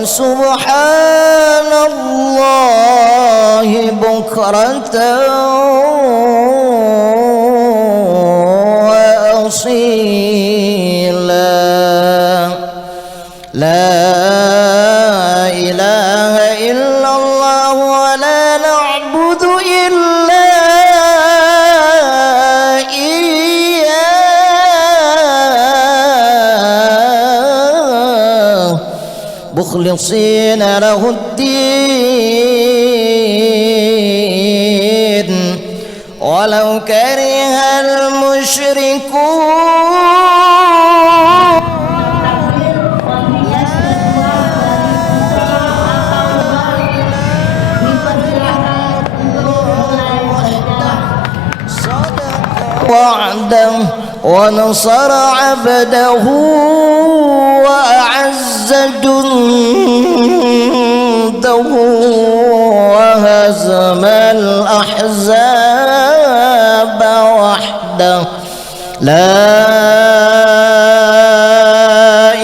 وسبحان الله بكرة وأصيلا. لا إله إلا الله ولا نعبد إلا إياه مخلصين له الدين ولو كره المشركون. وعده ونصر عبده وأعز جنده وهزم الأحزاب وحده. لا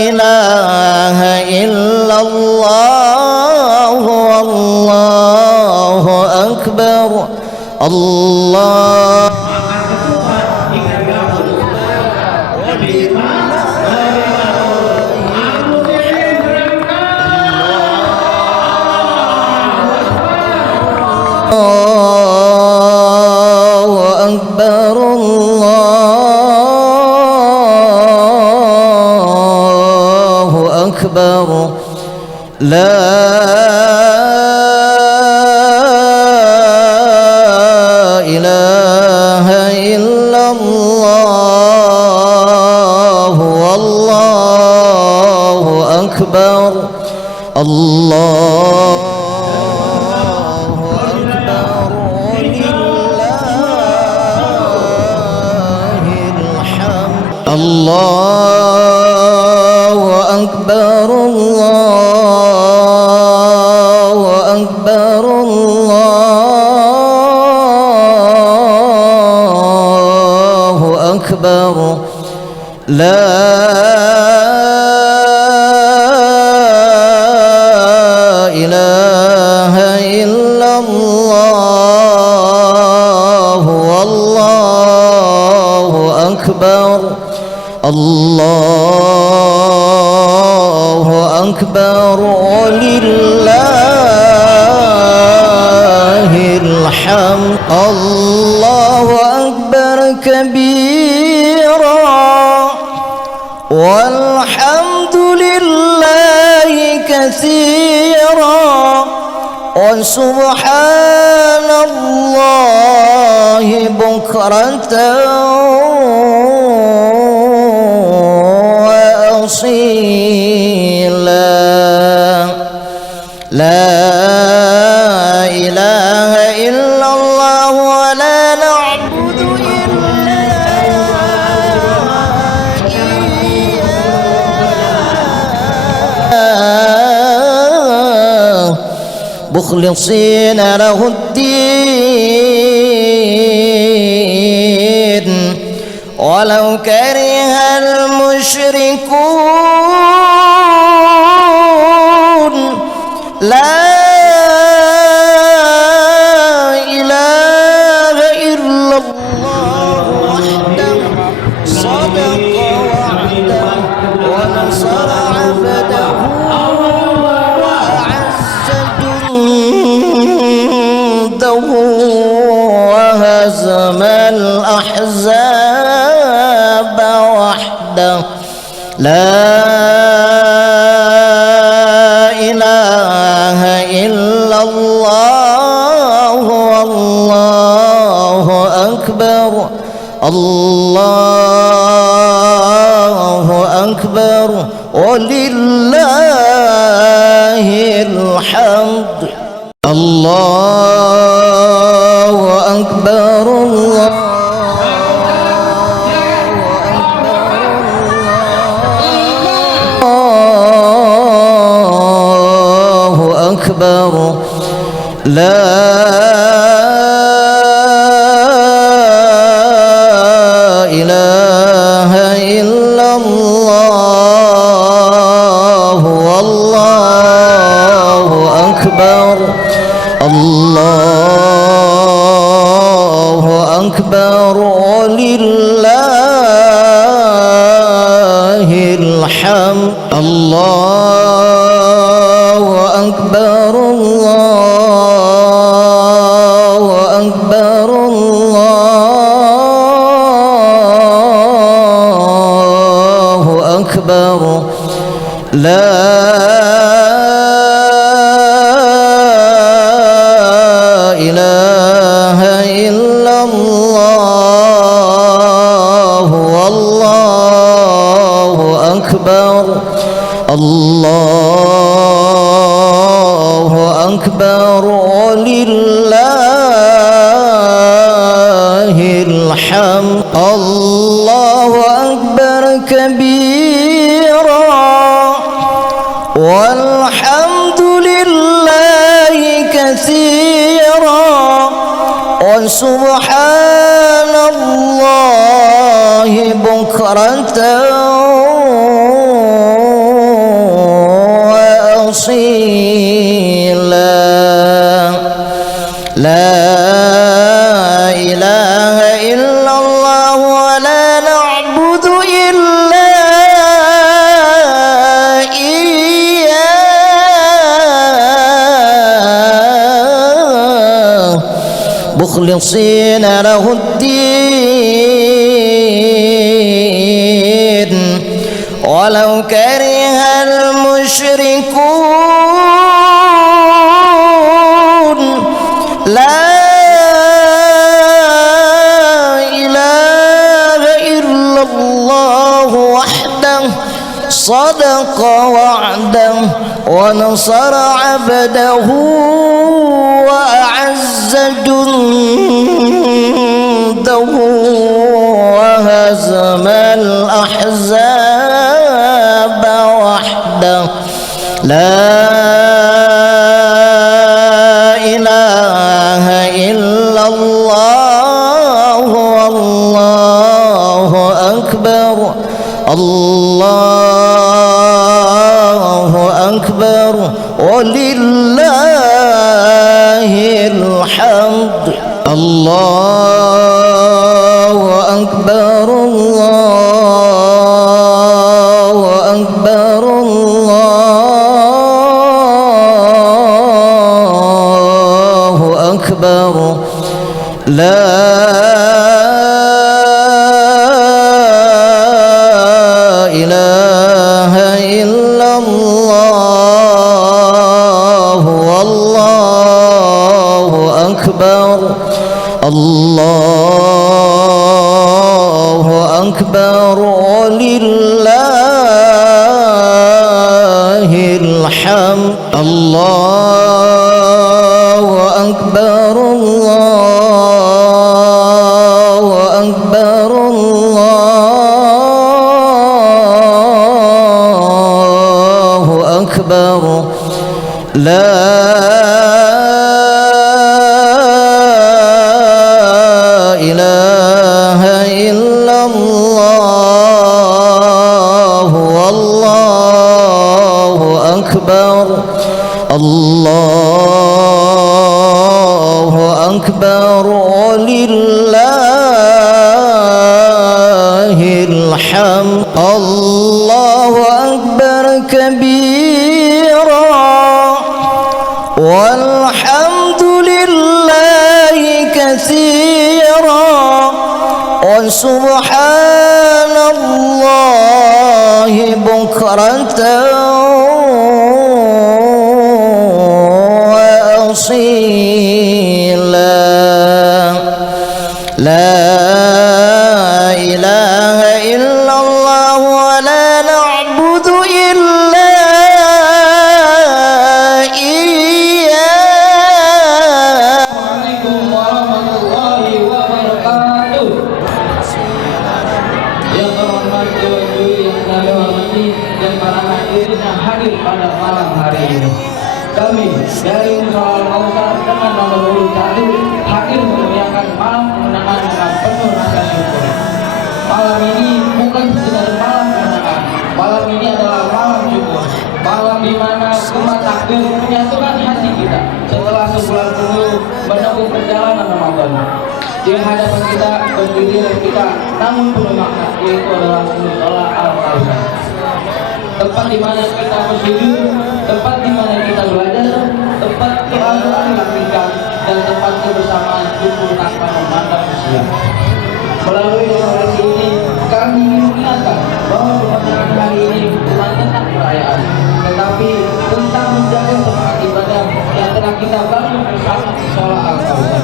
إله إلا الله والله أكبر. الله أكبر الله أكبر. لا إله إلا الله والله أكبر. الله الله أكبر الله أكبر الله أكبر. لا إله إلا الله والله أكبر. الله أكبر ولله الحمد. الله أكبر كبيرا والحمد لله كثيرا وسبحان الله بكرة وأصيلا. لا إله إلا الله ولا نعبد إلا إياه مخلصين له الدين ولو كره المشركون. لا إله إلا الله وحده صدق وعده ونصر عبده وأعز جنده وهزم الأحزاب وحده. لا إله إلا الله والله أكبر. الله أكبر ولله الحمد. الله أكبر الله أكبر. لا إله إلا الله والله الحمد الله أكبر الله أكبر الله أكبر لا إله إلا الله والله أكبر الله أكبر ولله الحمد الله أكبر كبيرا والحمد لله كثيرا وسبحان الله بكرة وأصيلا لا إله إلا الله ولا نعبد إلا إياه مخلصين له الدين ولو كره المشركون لا إله إلا الله وحده صدق وعده ونصر عبده وأعز جنده وهزم الأحزاب وحده لا إله إلا الله والله أكبر الله أكبر ولله الحمد الله أكبر الله أكبر الله أكبر لا إله إلا الله والله أكبر الله أكبر ولله الحمد الله أكبر الله أكبر الله أكبر لا إله إلا الله والله أكبر الله أكبر ولله الحمد الله أكبر كبيرا والحمد لله كثيرا وسبحان الله بكرة وأصيلا لا إله إلا الله ولا نعبد إلا إياه. Assalamualaikum warahmatullahi wabarakatuh. Yang terhormat Dewi yang kami hormati dan para hadirin yang hadir pada malam hari ini. Kami dari Musyawarah Kautsar dengan nomor urut 1 hadir memuliakan malam kemenangan dengan penuh rasa syukur. Malam ini bukan sekedar malam kemenangan. Malam ini adalah malam syukur. Malam di mana umat takbir menyatukan hati kita setelah sebulan penuh menempuh perjalanan Ramadan. Di hadapan kita berdiri kita namun penuh makna, yaitu adalah sholat al-Kautsar. tempat di mana kita bersujud, tempat di mana kita belajar, tempat doa-doa dilakukan, dan tempat kebersamaan kumpul tanpa memandang usia. Melalui deklarasi ini, kami mengingatkan bahwa kemenangan hari ini bukan tentang perayaan, tetapi tentang menjaga semangat ibadah yang telah kita bangun bersama di sholat Al-Kautsar.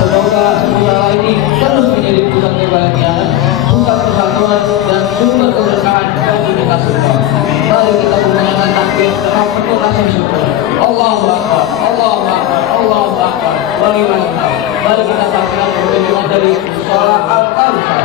Semoga musola ini terus menjadi pusat kebahagiaan, pusat persatuan, dan sumber keberkahan bagi kita semua. Mari kita menggunakan takbir dengan penuh rasa syukur. Allahu Akbar, Allahu Akbar, Allahu Akbar. Walillahilhamd. Mari kita saksikan pertunjukan dari sholat Al-Kautsar.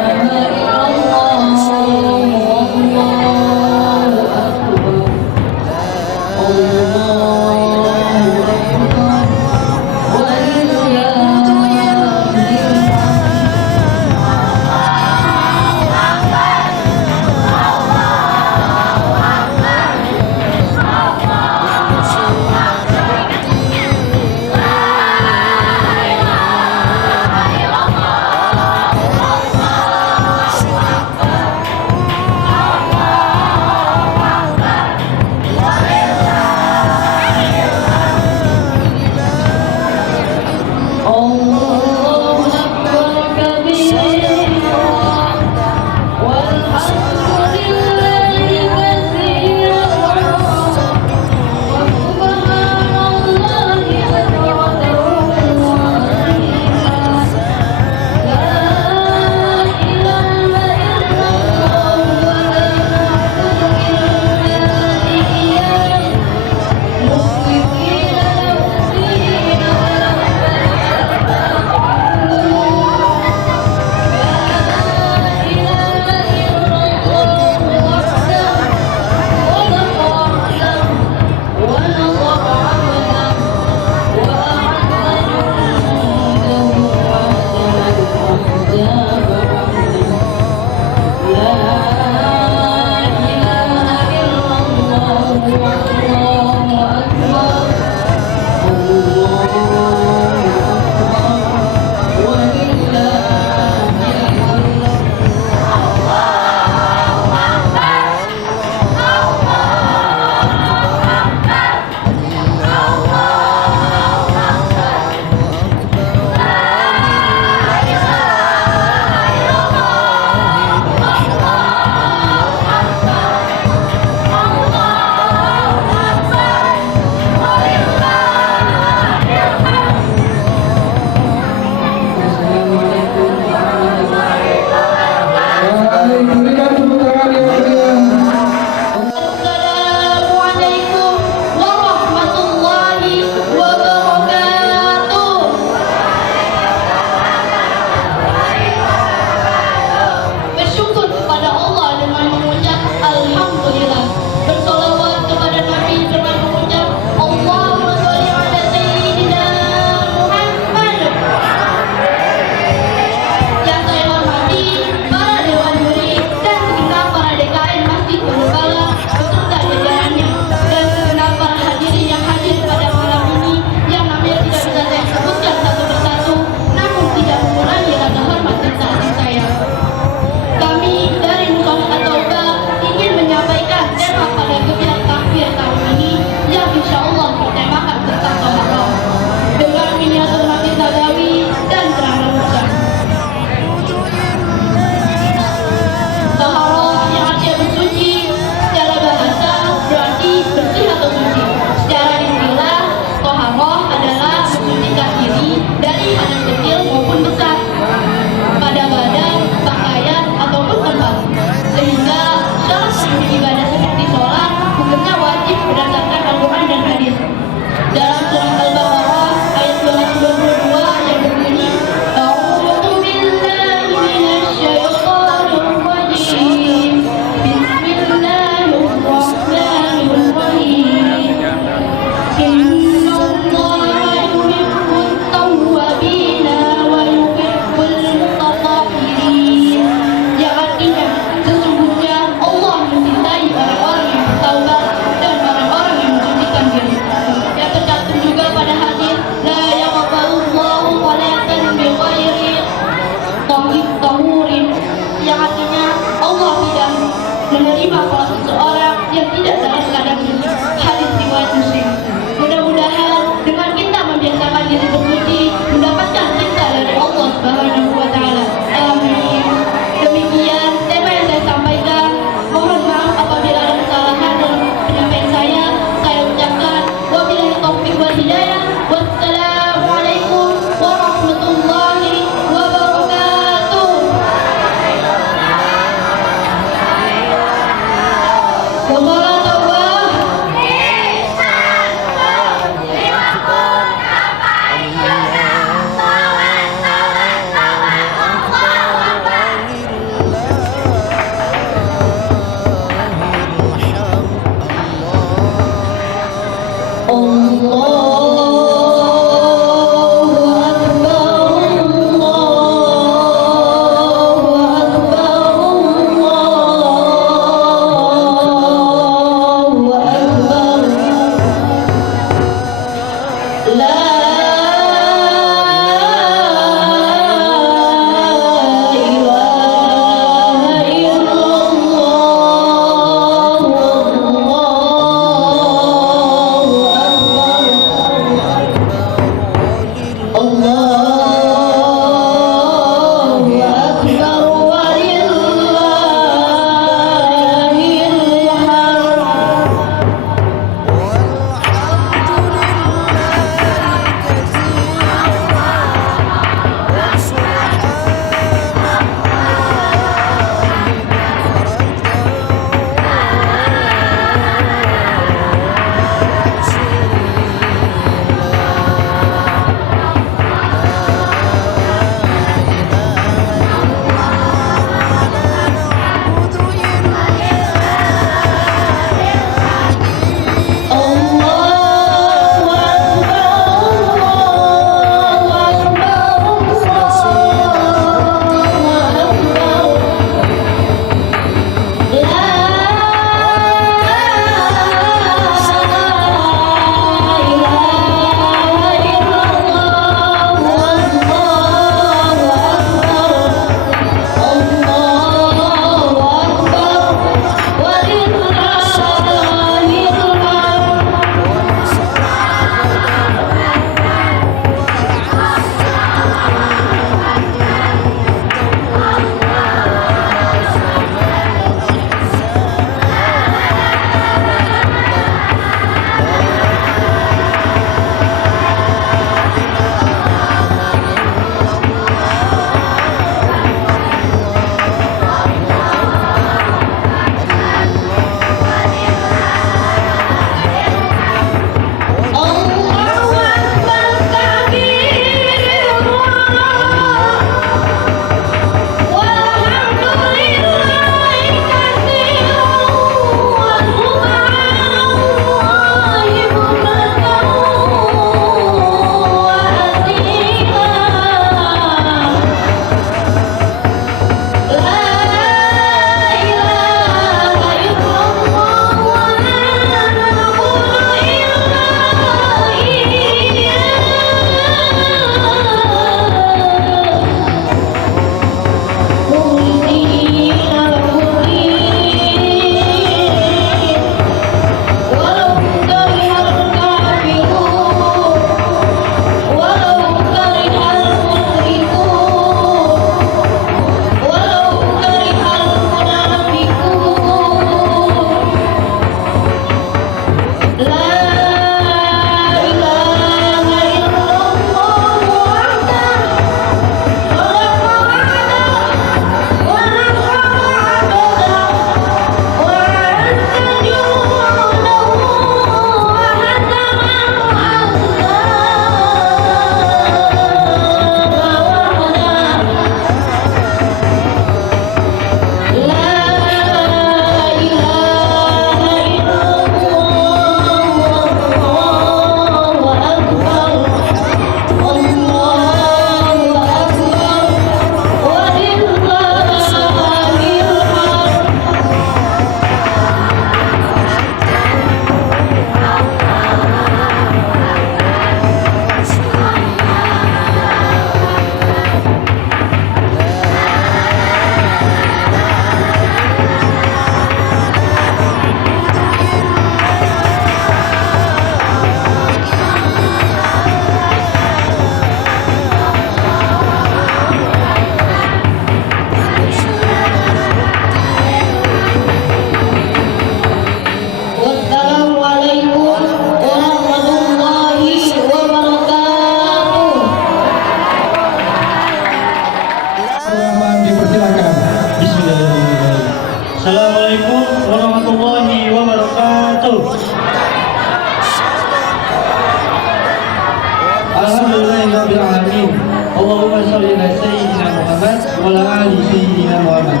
Allahumma sholli ala sayyidina Muhammad wa ala ali sayyidina Muhammad.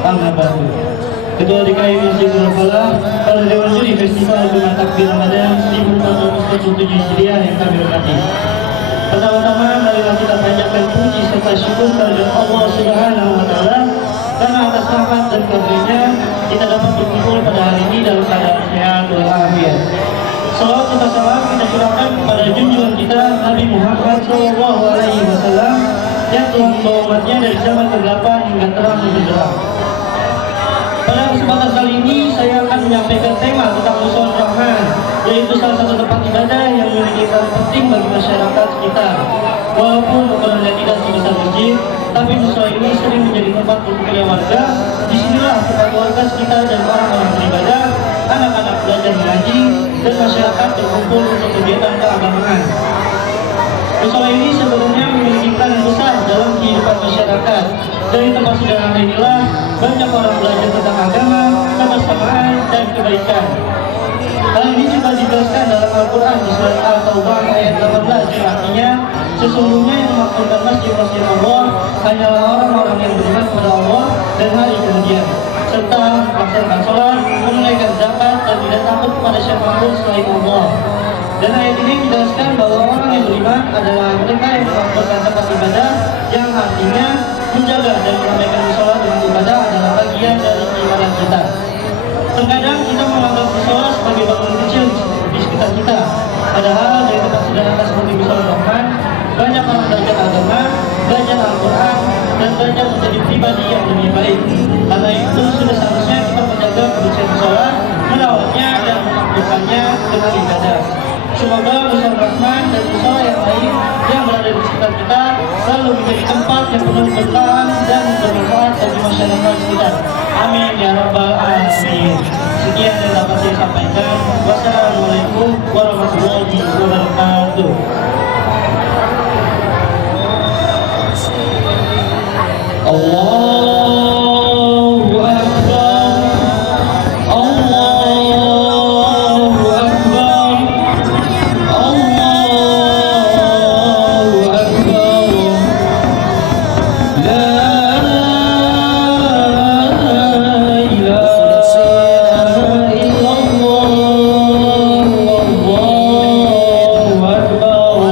Amma ba'du. Ketua DKI Musibul Falah, pada Dewan Juri Festival Bunga Takbir Ramadan 1447 Hijriah yang kami hormati. Pertama-tama marilah kita panjatkan puji serta syukur kepada Allah Subhanahu wa taala karena atas rahmat dan karunia kita dapat berkumpul pada hari ini dalam keadaan sehat walafiat. Salawat serta salam kita curahkan kepada junjungan kita Nabi Muhammad SAW yang telah membawa umatnya dari zaman kegelapan hingga terang benderang. Pada kesempatan kali ini saya akan menyampaikan tema tentang Mushola Rahman, yaitu salah satu tempat ibadah yang memiliki peran penting bagi masyarakat sekitar. Walaupun ukurannya tidak sebesar masjid, tapi mushola ini sering menjadi tempat berkumpulnya warga. Disinilah tempat warga sekitar dan orang-orang beribadah, anak-anak belajar mengaji, dan masyarakat berkumpul untuk kegiatan keagamaan. Mushola ini sebenarnya memiliki peran besar dalam kehidupan masyarakat. Dari tempat sederhana inilah banyak orang belajar tentang agama, kebersamaan, dan kebaikan. Hal ini juga dijelaskan dalam Al-Quran di surat Al-Taubah ayat 18 yang artinya, sesungguhnya yang memakmurkan masjid-masjid Allah hanyalah orang-orang yang beriman kepada Allah dan hari kemudian, serta melaksanakan sholat, menunaikan zakat, dan tidak takut kepada siapapun selain Allah. Dan ayat ini menjelaskan bahwa orang yang beriman adalah mereka yang memakmurkan tempat ibadah, yang artinya menjaga dan meramaikan mushola dengan ibadah adalah bagian dari keimanan kita. Terkadang kita menganggap mushola sebagai bangunan kecil di sekitar kita. Padahal dari tempat sederhana seperti Mushola Rahman, banyak orang belajar agama, belajar Al-Quran, dan belajar menjadi pribadi yang lebih baik. Karena itu sudah seharusnya kita menjaga kebersihan mushola, merawatnya dan memakmurkannya dengan ibadah. Semoga Mushola Rahman dan mushola yang lain yang berada di sekitar kita selalu menjadi tempat yang penuh berkah dan bermanfaat bagi masyarakat sekitar. Amin ya rabbal alamin. Sekian yang dapat saya sampaikan. Wassalamualaikum warahmatullahi wabarakatuh. Allahu Akbar. Allahu Akbar. Allahu Akbar. La ilaha illallah. Allahu Akbar.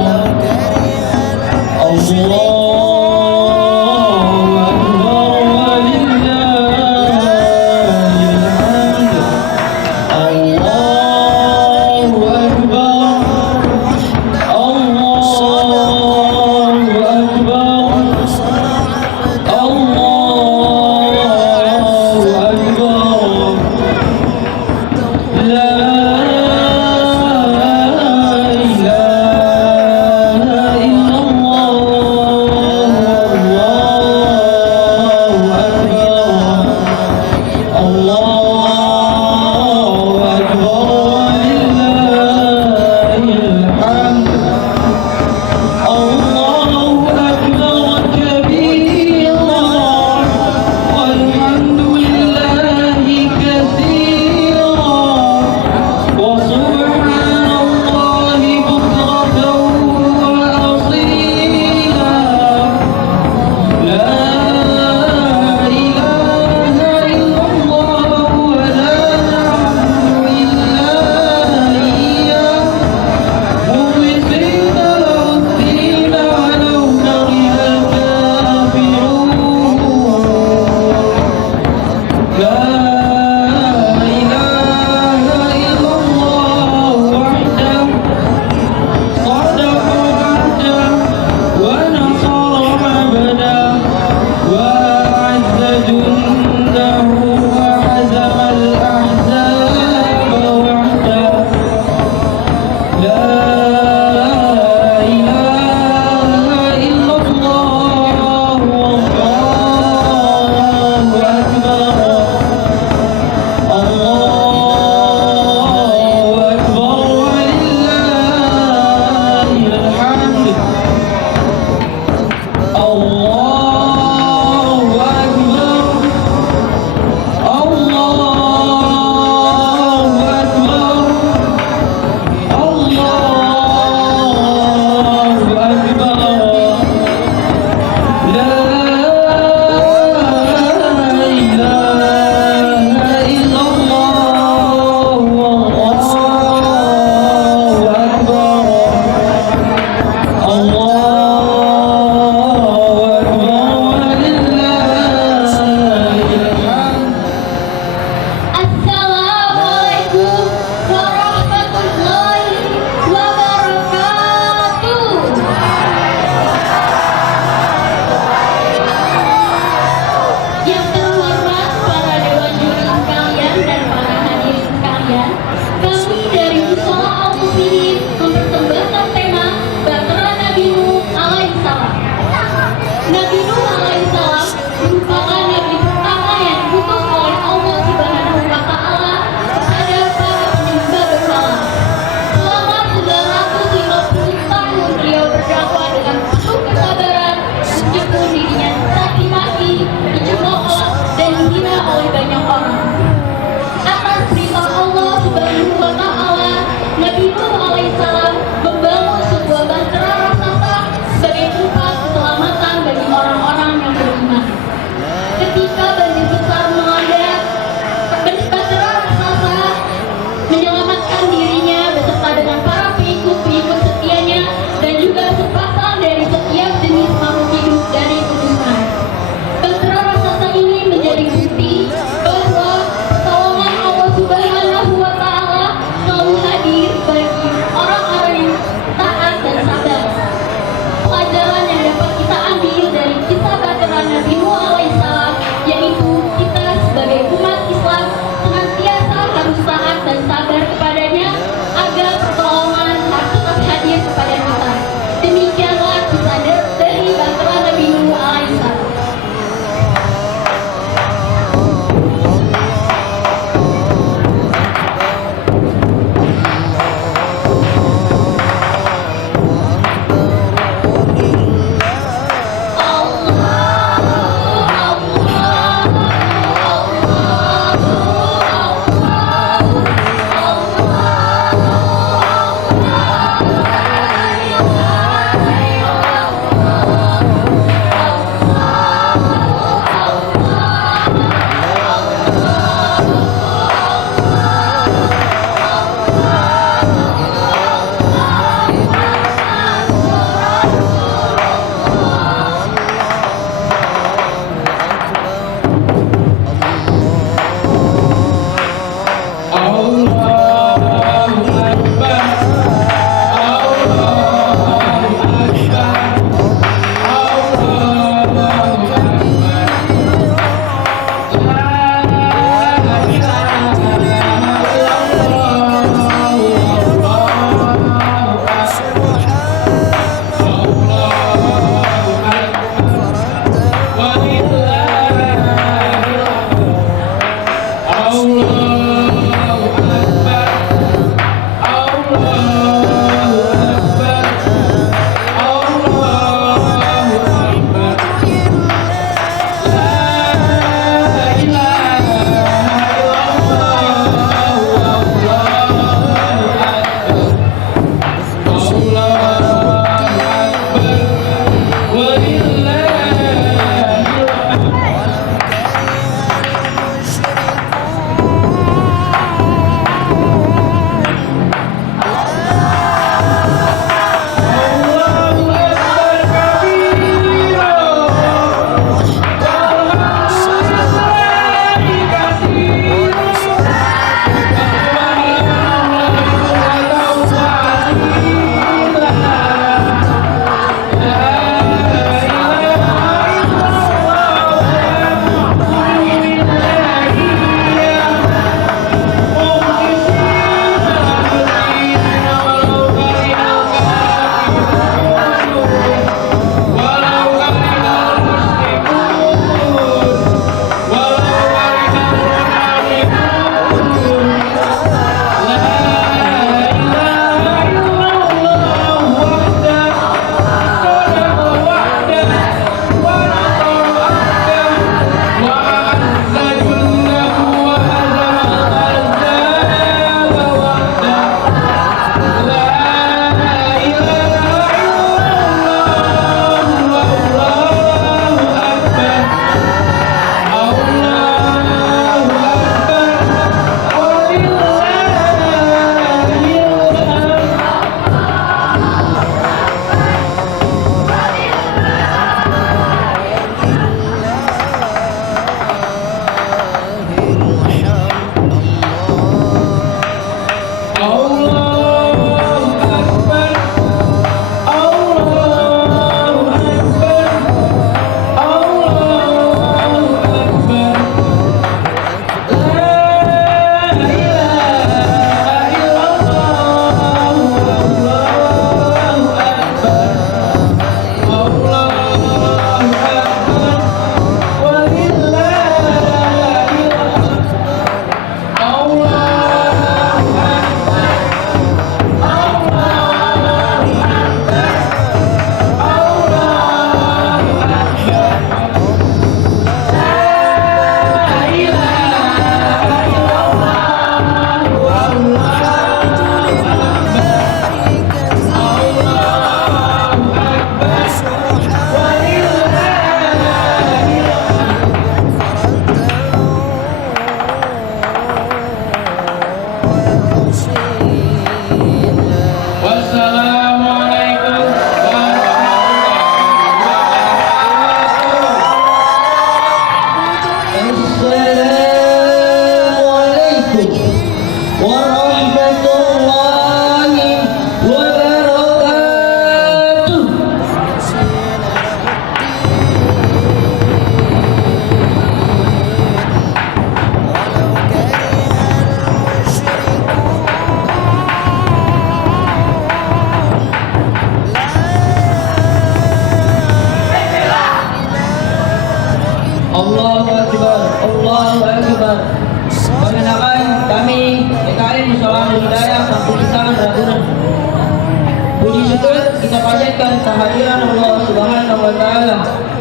melihat kehadiran Allah Subhanahu wa taala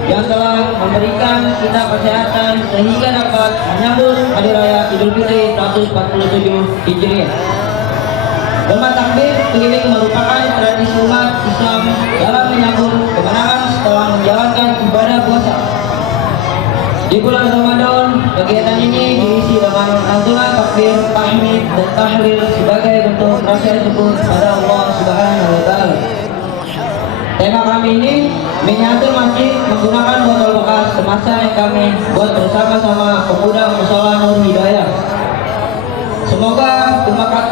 yang telah memberikan kita kesehatan sehingga dapat menyambut hari raya Idul Fitri 147 Hijriah. Gema takbir keliling merupakan tradisi umat Islam dalam menyambut kemenangan setelah menjalankan ibadah puasa. Di bulan Ramadan, kegiatan ini diisi dengan lantunan takbir, tahmid, dan tahlil sebagai bentuk rasa syukur pada Allah Subhanahu wa taala. Tema kami ini miniatur masjid menggunakan botol bekas kemasan yang kami buat bersama-sama pemuda Musola Nur Hidayah. Semoga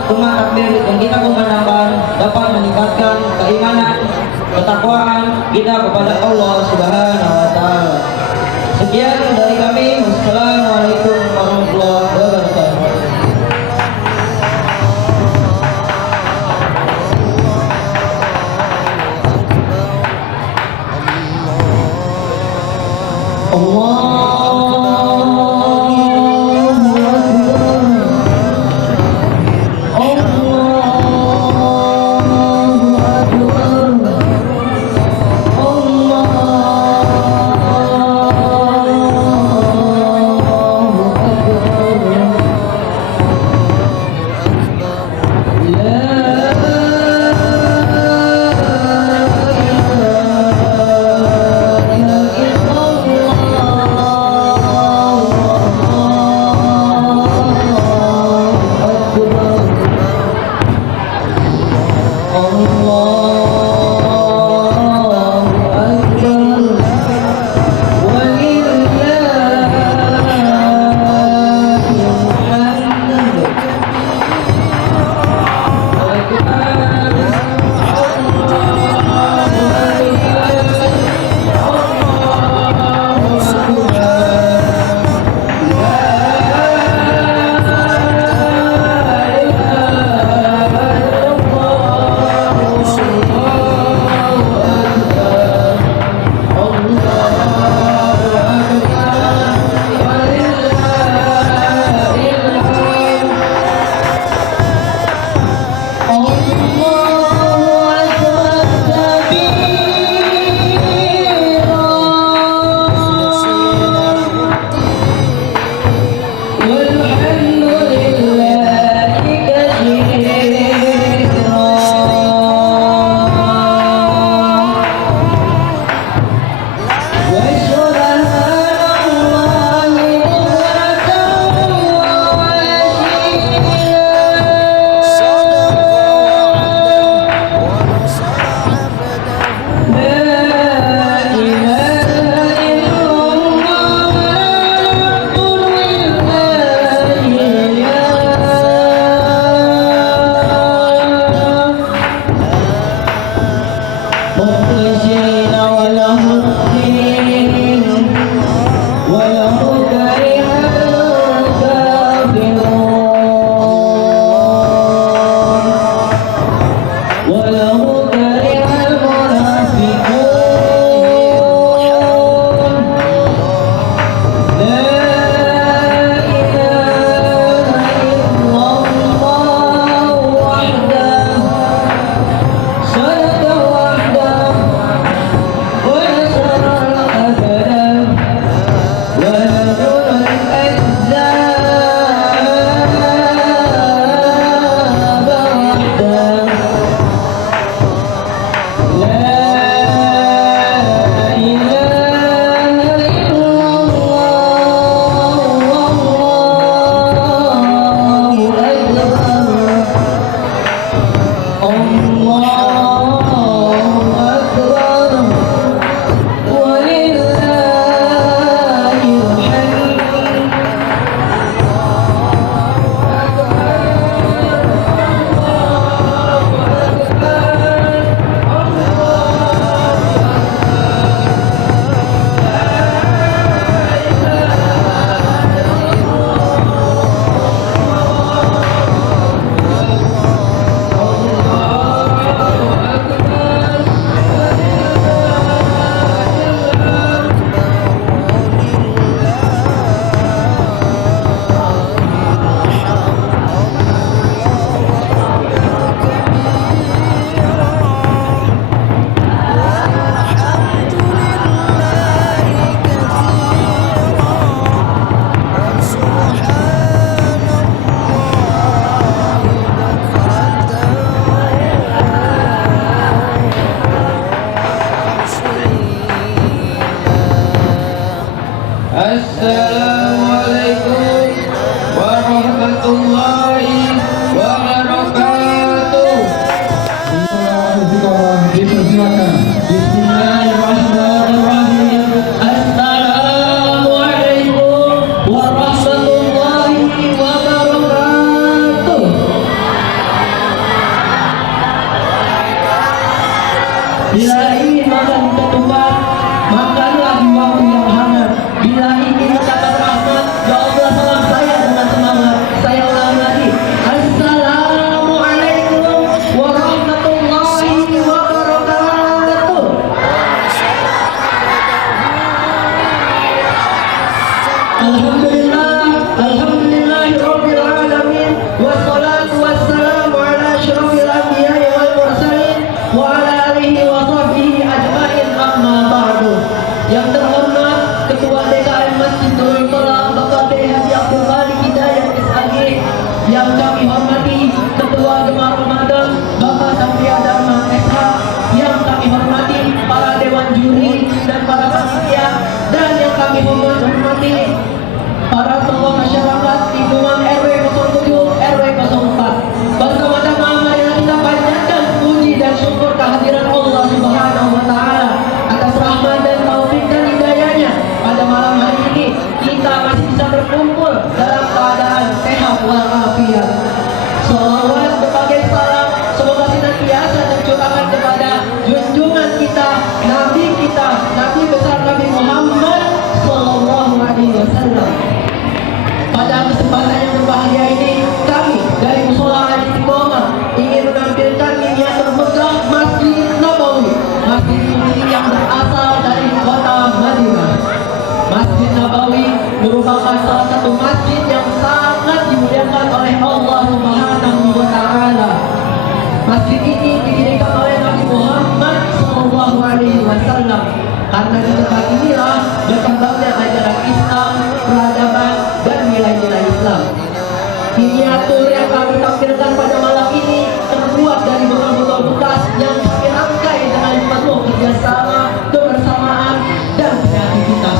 rumah takbir yang kita kumandangkan dapat meningkatkan keimanan, ketakwaan kita kepada Allah Subhanahu wa taala. Sekian dari kami. Wassalamualaikum warahmatullahi wabarakatuh. ingin makan ketupat, makanlah di waktu yang hangat. Bila ingin mendapat rahmat, jawablah salam saya dengan semangat. Saya ulangi lagi. Assalamualaikum warahmatullahi wabarakatuh. Alhamdulillahirabbil alamin, wassalatu wassalamu ala asyrofil anbiya'i wal mursalin wa ala alihi wa sahbihi ajmain, amma ba'du. Yang terhormat Ketua DKM Masjid Nurul Salam Bapak B. Haji Abdul Malik Hidayat SAG, yang kami hormati Ketua Gemar Ramadan Bapak Safia Dharma SH, yang kami hormati para dewan juri dan para panitia, dan yang kami hormati para tokoh masyarakat lingkungan RW 07, RW 04. Bersama-sama marilah kita panjatkan puji dan syukur kehadiran Allah Subhanahu wa taala atas rahmat dan taufik dan hidayahnya. Pada malam hari ini kita masih bisa berkumpul dalam keadaan sehat walafiat. Salawat sebagai salam semoga senantiasa tercurahkan kepada junjungan kita, Nabi besar Nabi Muhammad sallallahu alaihi wasallam. Pada kesempatan yang berbahagia ini, kami dari Mushola Al-Istiqomah ingin menampilkan miniatur megah Masjid Nabawi, masjid suci yang berasal dari kota Madinah. Masjid Nabawi merupakan salah satu masjid yang sangat dimuliakan oleh Allah Subhanahu wa taala. Masjid ini didirikan oleh Nabi Muhammad sallallahu alaihi wasallam. Karena di tempat inilah berkembangnya ajaran Islam, peradaban, dan nilai-nilai Islam. Miniatur yang kami tampilkan pada malam ini terbuat dari botol-botol bekas yang kami rangkai dengan penuh kerjasama, kebersamaan, dan kreativitas.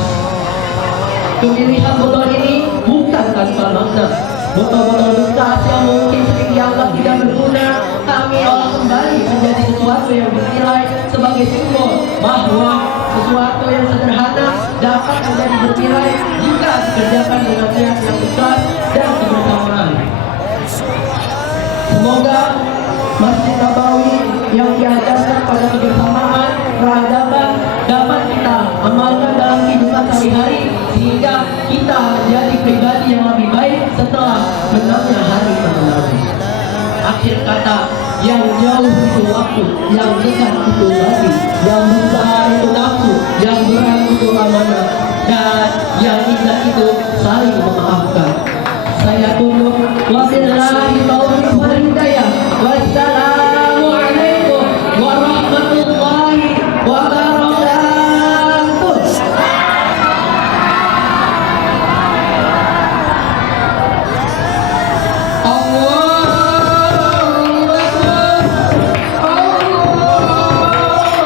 Pemilihan botol ini bukan tanpa makna. Botol-botol bekas yang mungkin sering dianggap tidak berguna, kami olah kembali menjadi sesuatu yang bernilai sebagai simbol bahwa sesuatu yang sederhana dapat menjadi bernilai jika dikerjakan dengan niat yang ikhlas dan kebersamaan. Semoga Masjid Nabawi yang diajarkan pada kebersamaan, peradaban dapat kita amalkan dalam kehidupan sehari-hari sehingga kita menjadi pribadi yang lebih baik setelah benarnya hari menanti. Akhir kata, yang jauh itu waktu, yang dekat itu hati, yang besar itu nafsu, yang berat itu amanah, dan yang indah itu saling memaafkan. Saya tutup. Wabillahi taufiq wal hidayah. Wassalamu alaikum warahmatullahi wabarakatuh. Allahu Akbar. Allahu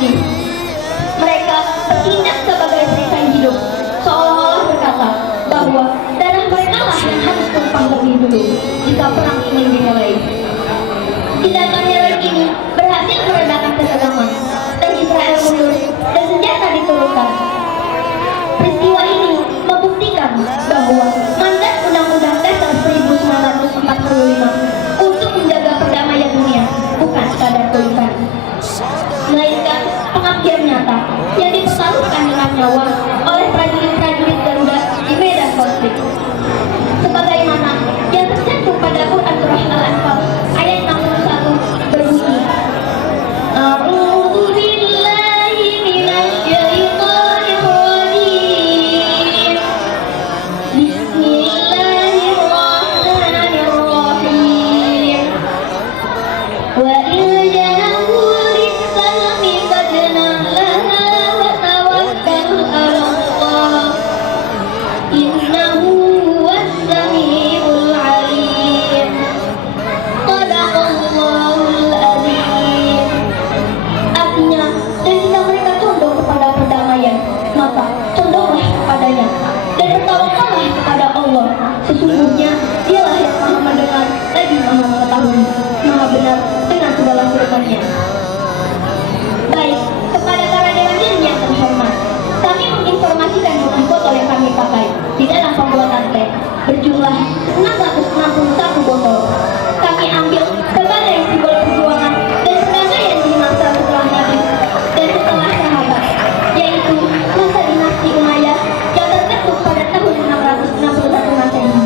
ini. Mereka bertindak sebagai perisai hidup, seolah-olah berkata bahwa darah mereka lah yang harus tumpah lebih dulu jika perang ingin dimulai. Tindakan heroik ini berhasil meredakan ketegangan dan Israel mundur dan senjata diturunkan. Peristiwa ini membuktikan bahwa mandat Undang-Undang Dasar 1945 untuk menjaga perdamaian dunia bukan sekadar tulisan, melainkan pengabdian nyata yang dipertaruhkan dengan nyawa oleh prajurit-prajurit Garuda di medan konflik. Sebagaimana yang tercantum pada Quran Surah Al-Anfal ayat 61 berbunyi, A'udzu billahi minasy syaithanir rajim. Bismillahirrahmanirrahim. Wa in janahu lis-salmi fajnah laha wa tawakkal 'ala Allah. Innahu huwas-sami'ul 'alim. Shadaqallahul 'azim. Artinya, dan jika mereka condong kepada perdamaian, maka condonglah kepadanya dan bertawakallah kepada Allah. Sesungguhnya Dialah yang Maha mendengar lagi Maha mengetahui, Maha benar dengan segala firman-Nya. Baik, kepada para dewan diri yang terhormat, kami menginformasikan bukti botol yang kami pakai di dalam pembuatan teh berjumlah 661 botol. Kami ambil sebagai simbol perjuangan dan perdamaian di masa setelah Nabi dan setelah sahabat, yaitu masa dinasti Umayyah yang terbentuk pada tahun 661 Masehi.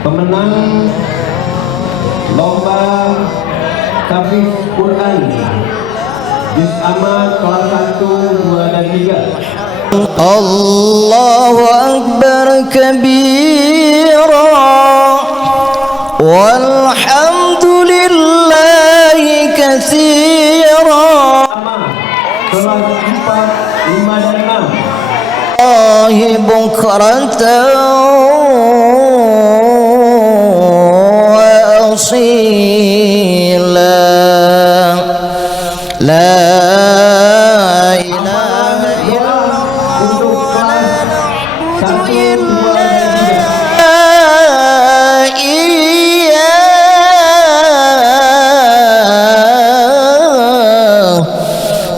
Pemenang lomba tahfiz Quran Juz Amma kelas 1, 2 dan 3. Allahu Akbar kabira walhamdulillahi katsira. Kelas 4, 5 dan 6. Allahi bukratan وأصيلا لا إله إلا الله ولا نعبد إلا إياه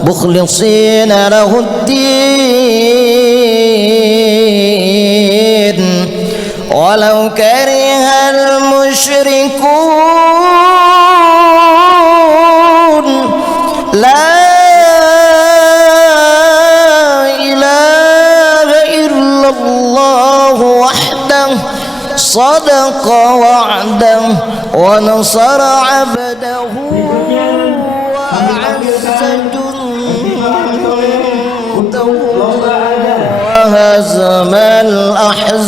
مخلصين له الدين ولو كره المشركون لا إله إلا الله وحده صدق وعده ونصر عبده وأعز جنده وهزم الأحزاب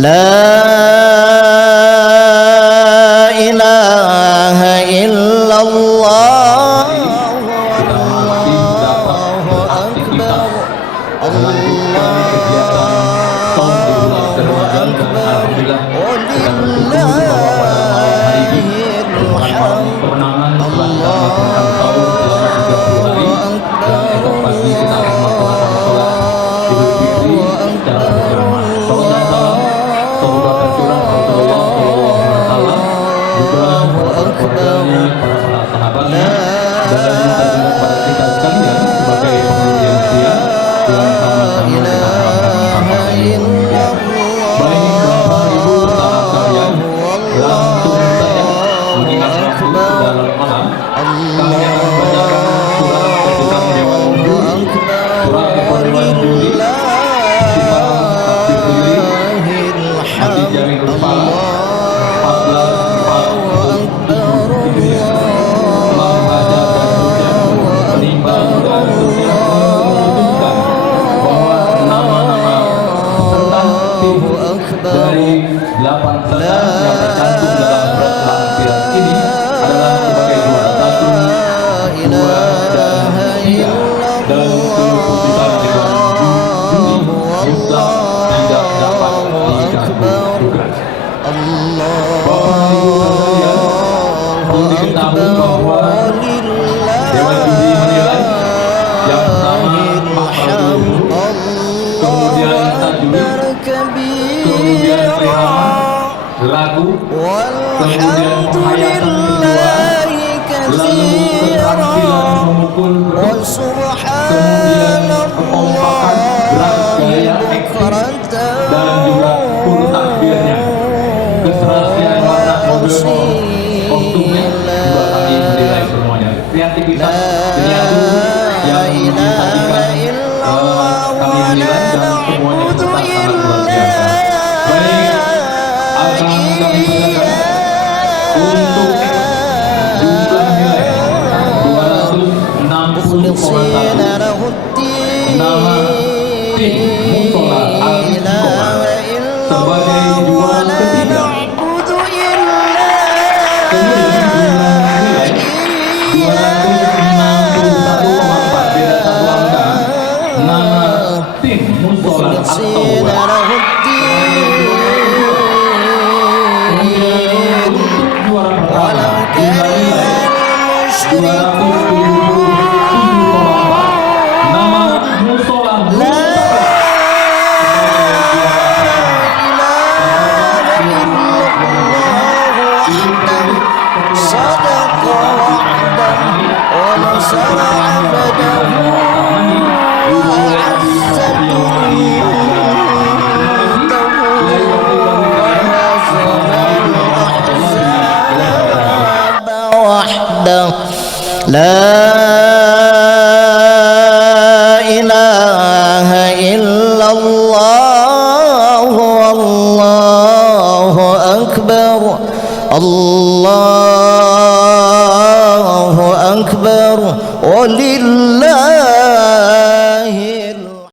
لا إله إلا الله kita masih dapat beraktivitas melanjutkan kegiatan saum di bulan Ramadan, dan alhamdulillah kita bersyukur bahwa pada malam hari ini merupakan kemenangan setelah kita melaksanakan saum selama 30 hari, dan esok pagi kita akan melaksanakan sholat Idul Fitri secara berjamaah. Salam dan salam semoga tercurah Rasulullah SAW juga para keluarganya, para sahabatnya, dan tentunya kepada kita sekalian sebagai penghuni setia yang sama-sama kita harapkan bersama ini. Baik Bapak Ibu sahabat sekalian, langsung saja mengingat waktu sudah malam, kami akan membacakan surah ketujuh Dewan Juri, surah Dewan Juri, sifat takbir diri, hati jari kepala, 1447 Hijriah. Setelah membaca dan hujan, menimbang dan hujan memutuskan bahwa nama-nama peserta tim dari 8 peserta yang tercantum dalam surat lampiran ini adalah sebagai juara 1, 2, dan 3, dan keputusan Dewan Juri mutlak tidak dapat diganggu-gugat. Bapak Ibu sekalian, perlu diketahui bahwa Dewan Juri menilai yang pertama makhluk, kemudian tajwid, kemudian irama, lagu, kemudian penghayatan kedua, lalu keterampilan memukul beduk, kemudian kekompakan gerak gaya akting, dan juga huruf takbirnya, keserasian warna model kostumnya juga kami menilai semuanya. Kreativitas Deniatu yang disajikan kami menilai, dan semuanya kita sangat luar biasa. Baik, akan kami bacakan untuk jumlah nilai 260,1. Nama tim Musola Al-Istiqomah sebagai juara ketiga. Kemudian jumlah nilai 261,4, beda satu angka. Nama tim Musola At-Tawbah. Kemudian untuk juara pertama jumlah nilai 277,4, nama Musola صدق وعده ونصر عبده وأعز جنده وهزم الأحزاب وحده لا إله إلا الله والله أكبر الله أكبر ولله